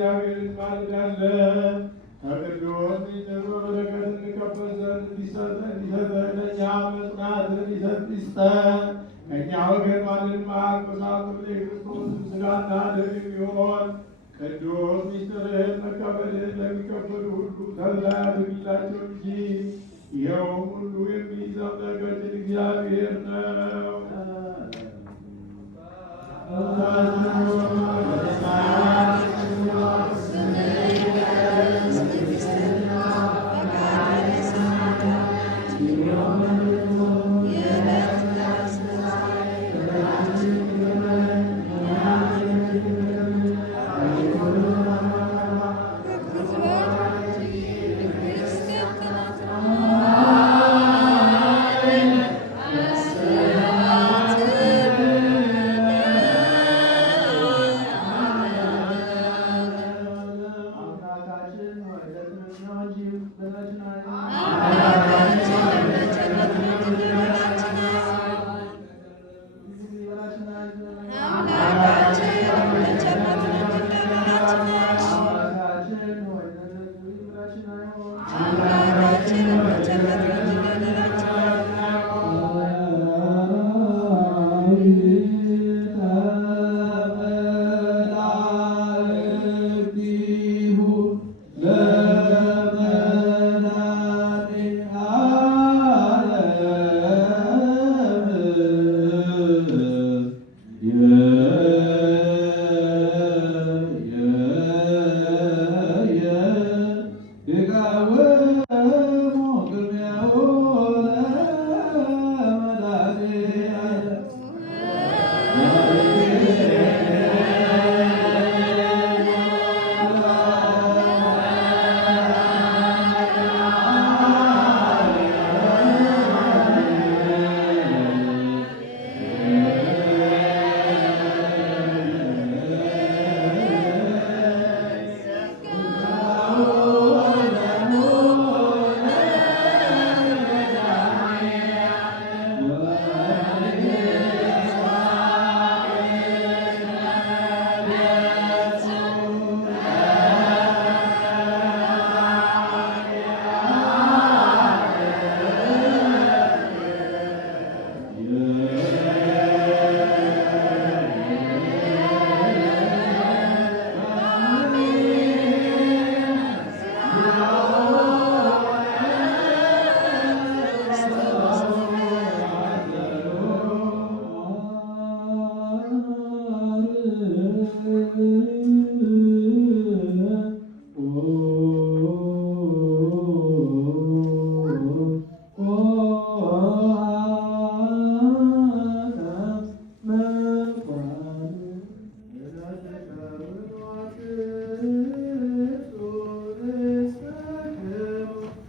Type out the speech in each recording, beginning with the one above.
እግዚአብሔር እንማልዳለን። ከቅዱስ ሚስጥሩ በረከት እንቀበል ዘንድ እንዲሰጠን ለእኛ መጽናትን ይስጠን። ከእኛ ወገን ማንንም አያቆሳቁል የክርስቶስ ሥጋና ደም የሚሆን ቅዱስ ሚስጥርህን መቀበልን ለሚቀበሉ ሁሉ ተድላ ያድርግላቸው እንጂ ይኸውም ሁሉ የሚይዘው ነገችን እግዚአብሔር ነው።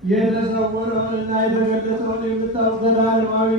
የተሰወረውንና የተገለጸውን የምታውቅ ዘላለማዊ